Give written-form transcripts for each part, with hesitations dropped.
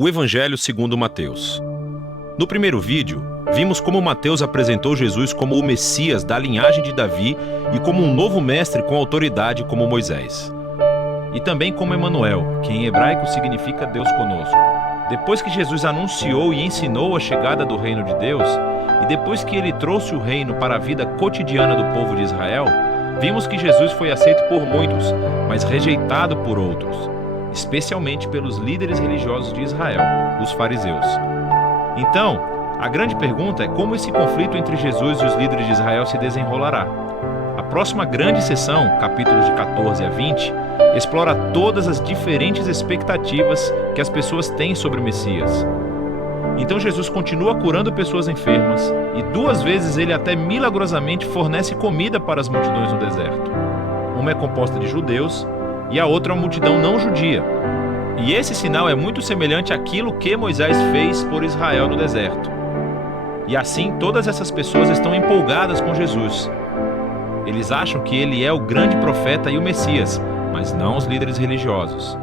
O Evangelho segundo Mateus. No primeiro vídeo, vimos como Mateus apresentou Jesus como o Messias da linhagem de Davi e como um novo mestre com autoridade como Moisés. E também como Emanuel, que em hebraico significa Deus conosco. Depois que Jesus anunciou e ensinou a chegada do reino de Deus, e depois que ele trouxe o reino para a vida cotidiana do povo de Israel, vimos que Jesus foi aceito por muitos, mas rejeitado por outros, especialmente pelos líderes religiosos de Israel, os fariseus. Então, a grande pergunta é como esse conflito entre Jesus e os líderes de Israel se desenrolará. A próxima grande sessão, capítulos de 14 a 20, explora todas as diferentes expectativas que as pessoas têm sobre o Messias. Então Jesus continua curando pessoas enfermas e 2 vezes ele até milagrosamente fornece comida para as multidões no deserto. Uma é composta de judeus e a outra é uma multidão não judia. E esse sinal é muito semelhante àquilo que Moisés fez por Israel no deserto. E assim todas essas pessoas estão empolgadas com Jesus. Eles acham que ele é o grande profeta e o Messias, mas não os líderes religiosos.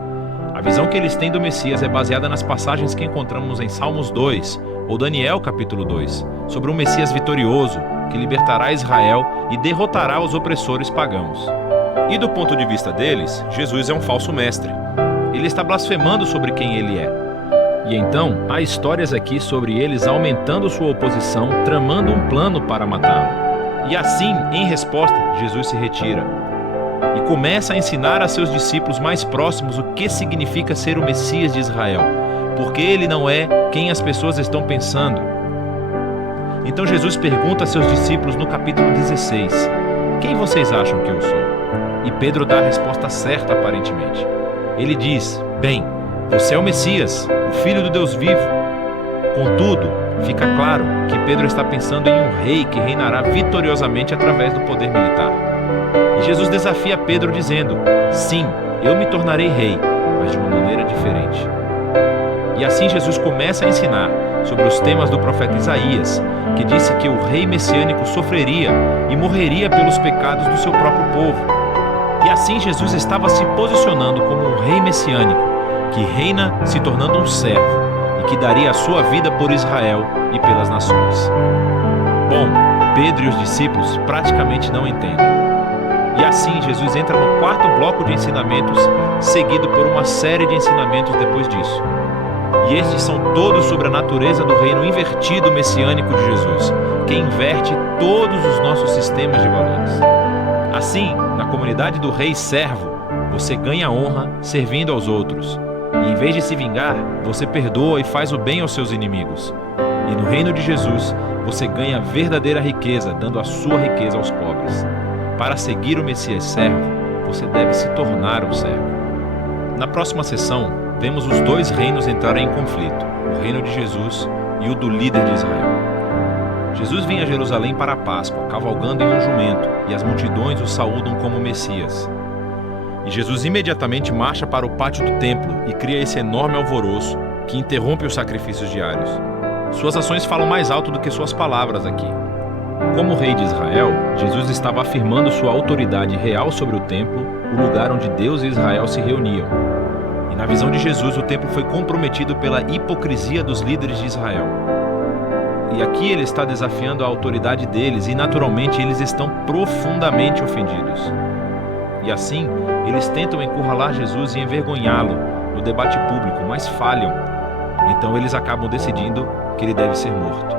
A visão que eles têm do Messias é baseada nas passagens que encontramos em Salmos 2 ou Daniel capítulo 2, sobre um Messias vitorioso que libertará Israel e derrotará os opressores pagãos. E do ponto de vista deles, Jesus é um falso mestre. Ele está blasfemando sobre quem ele é. E então, há histórias aqui sobre eles aumentando sua oposição, tramando um plano para matá-lo. E assim, em resposta, Jesus se retira e começa a ensinar a seus discípulos mais próximos o que significa ser o Messias de Israel, porque ele não é quem as pessoas estão pensando. Então Jesus pergunta a seus discípulos no capítulo 16, quem vocês acham que eu sou? E Pedro dá a resposta certa aparentemente. Ele diz, bem, você é o Messias, o Filho do Deus vivo. Contudo, fica claro que Pedro está pensando em um rei que reinará vitoriosamente através do poder militar. E Jesus desafia Pedro dizendo, sim, eu me tornarei rei, mas de uma maneira diferente. E assim Jesus começa a ensinar sobre os temas do profeta Isaías, que disse que o rei messiânico sofreria e morreria pelos pecados do seu próprio povo. E assim Jesus estava se posicionando como um rei messiânico, que reina se tornando um servo, e que daria a sua vida por Israel e pelas nações. Bom, Pedro e os discípulos praticamente não entendem. E assim Jesus entra no 4º bloco de ensinamentos, seguido por uma série de ensinamentos depois disso. E estes são todos sobre a natureza do reino invertido messiânico de Jesus, que inverte todos os nossos sistemas de valores. Assim, na comunidade do rei servo, você ganha honra servindo aos outros. E em vez de se vingar, você perdoa e faz o bem aos seus inimigos. E no reino de Jesus, você ganha verdadeira riqueza, dando a sua riqueza aos pobres. Para seguir o Messias servo, você deve se tornar um servo. Na próxima sessão, vemos os 2 reinos entrarem em conflito, o reino de Jesus e o do líder de Israel. Jesus vem a Jerusalém para a Páscoa, cavalgando em um jumento, e as multidões o saúdam como Messias. E Jesus imediatamente marcha para o pátio do templo e cria esse enorme alvoroço que interrompe os sacrifícios diários. Suas ações falam mais alto do que suas palavras aqui. Como rei de Israel, Jesus estava afirmando sua autoridade real sobre o templo, o lugar onde Deus e Israel se reuniam. E na visão de Jesus, o templo foi comprometido pela hipocrisia dos líderes de Israel. E aqui ele está desafiando a autoridade deles e naturalmente eles estão profundamente ofendidos. E assim, eles tentam encurralar Jesus e envergonhá-lo no debate público, mas falham. Então eles acabam decidindo que ele deve ser morto.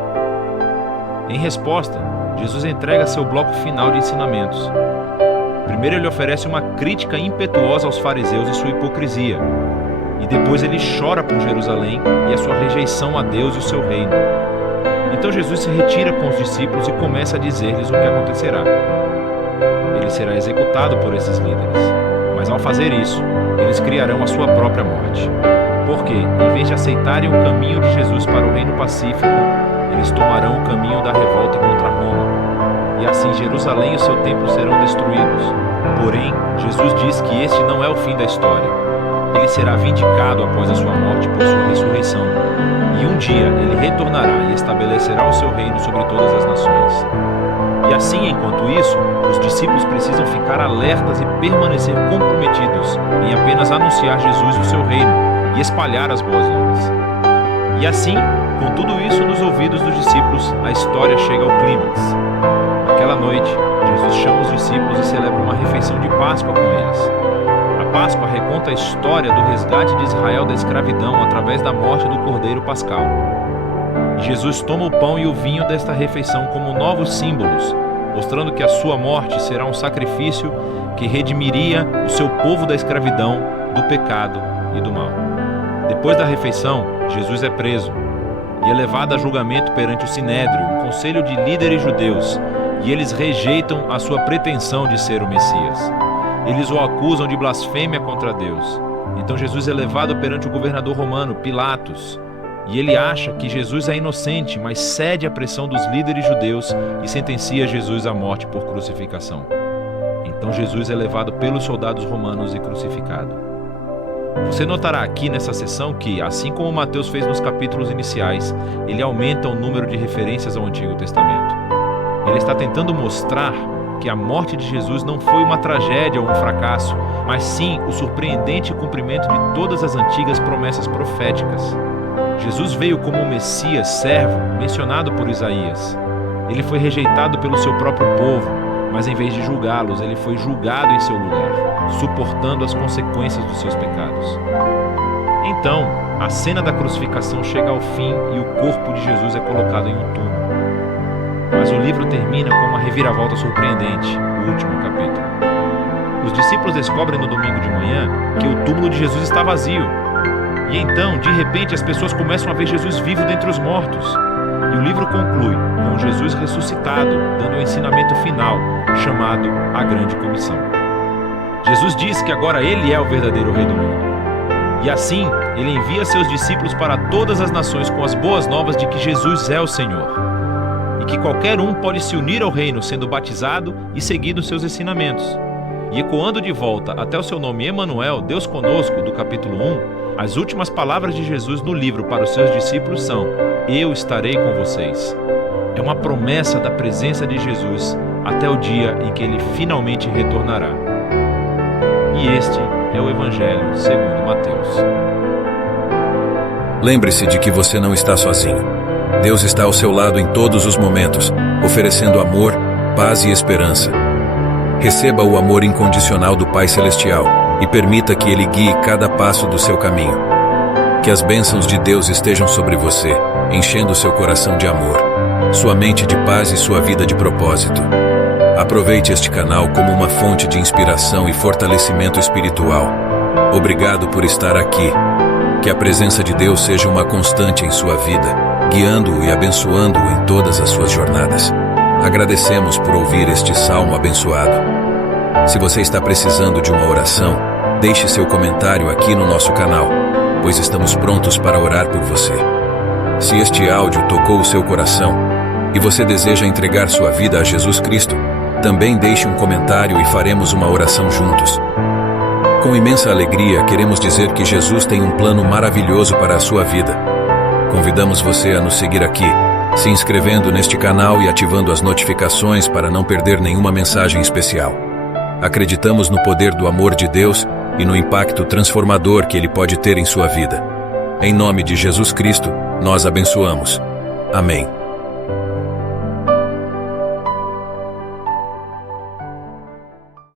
Em resposta, Jesus entrega seu bloco final de ensinamentos. Primeiro ele oferece uma crítica impetuosa aos fariseus e sua hipocrisia. E depois ele chora por Jerusalém e a sua rejeição a Deus e o seu reino. Então Jesus se retira com os discípulos e começa a dizer-lhes o que acontecerá. Ele será executado por esses líderes, mas ao fazer isso, eles criarão a sua própria morte. Porque, em vez de aceitarem o caminho de Jesus para o reino pacífico, eles tomarão o caminho da revolta contra Roma. E assim Jerusalém e o seu templo serão destruídos. Porém, Jesus diz que este não é o fim da história. Ele será vindicado após a sua morte por sua ressurreição. E um dia ele retornará e estabelecerá o seu reino sobre todas as nações. E assim, enquanto isso, os discípulos precisam ficar alertas e permanecer comprometidos em apenas anunciar Jesus e o seu reino, e espalhar as boas novas. E assim, com tudo isso nos ouvidos dos discípulos, a história chega ao clímax. Naquela noite, Jesus chama os discípulos e celebra uma refeição de Páscoa com eles. A Páscoa reconta a história do resgate de Israel da escravidão através da morte do Cordeiro Pascal. E Jesus toma o pão e o vinho desta refeição como novos símbolos, mostrando que a sua morte será um sacrifício que redimiria o seu povo da escravidão, do pecado e do mal. Depois da refeição, Jesus é preso e é levado a julgamento perante o Sinédrio, um conselho de líderes judeus, e eles rejeitam a sua pretensão de ser o Messias. Eles o acusam de blasfêmia contra Deus. Então Jesus é levado perante o governador romano, Pilatos, e ele acha que Jesus é inocente, mas cede à pressão dos líderes judeus e sentencia Jesus à morte por crucificação. Então Jesus é levado pelos soldados romanos e crucificado. Você notará aqui nessa sessão que, assim como Mateus fez nos capítulos iniciais, ele aumenta o número de referências ao Antigo Testamento. Ele está tentando mostrar que a morte de Jesus não foi uma tragédia ou um fracasso, mas sim o surpreendente cumprimento de todas as antigas promessas proféticas. Jesus veio como o Messias servo mencionado por Isaías. Ele foi rejeitado pelo seu próprio povo, mas em vez de julgá-los, ele foi julgado em seu lugar, suportando as consequências dos seus pecados. Então, a cena da crucificação chega ao fim e o corpo de Jesus é colocado em um túmulo. Mas o livro termina com uma reviravolta surpreendente, o último capítulo. Os discípulos descobrem no domingo de manhã que o túmulo de Jesus está vazio. E então, de repente, as pessoas começam a ver Jesus vivo dentre os mortos. E o livro conclui com Jesus ressuscitado, dando o ensinamento final, chamado a Grande Comissão. Jesus diz que agora ele é o verdadeiro Rei do mundo. E assim, ele envia seus discípulos para todas as nações com as boas novas de que Jesus é o Senhor. E que qualquer um pode se unir ao reino sendo batizado e seguindo seus ensinamentos. E ecoando de volta até o seu nome Emanuel, Deus conosco, do capítulo 1, as últimas palavras de Jesus no livro para os seus discípulos são: eu estarei com vocês. É uma promessa da presença de Jesus até o dia em que ele finalmente retornará. E este é o Evangelho segundo Mateus. Lembre-se de que você não está sozinho. Deus está ao seu lado em todos os momentos, oferecendo amor, paz e esperança. Receba o amor incondicional do Pai Celestial e permita que Ele guie cada passo do seu caminho. Que as bênçãos de Deus estejam sobre você, enchendo seu coração de amor, sua mente de paz e sua vida de propósito. Aproveite este canal como uma fonte de inspiração e fortalecimento espiritual. Obrigado por estar aqui. Que a presença de Deus seja uma constante em sua vida, guiando-o e abençoando-o em todas as suas jornadas. Agradecemos por ouvir este salmo abençoado. Se você está precisando de uma oração, deixe seu comentário aqui no nosso canal, pois estamos prontos para orar por você. Se este áudio tocou o seu coração e você deseja entregar sua vida a Jesus Cristo, também deixe um comentário e faremos uma oração juntos. Com imensa alegria, queremos dizer que Jesus tem um plano maravilhoso para a sua vida. Convidamos você a nos seguir aqui, se inscrevendo neste canal e ativando as notificações para não perder nenhuma mensagem especial. Acreditamos no poder do amor de Deus e no impacto transformador que Ele pode ter em sua vida. Em nome de Jesus Cristo, nós abençoamos. Amém.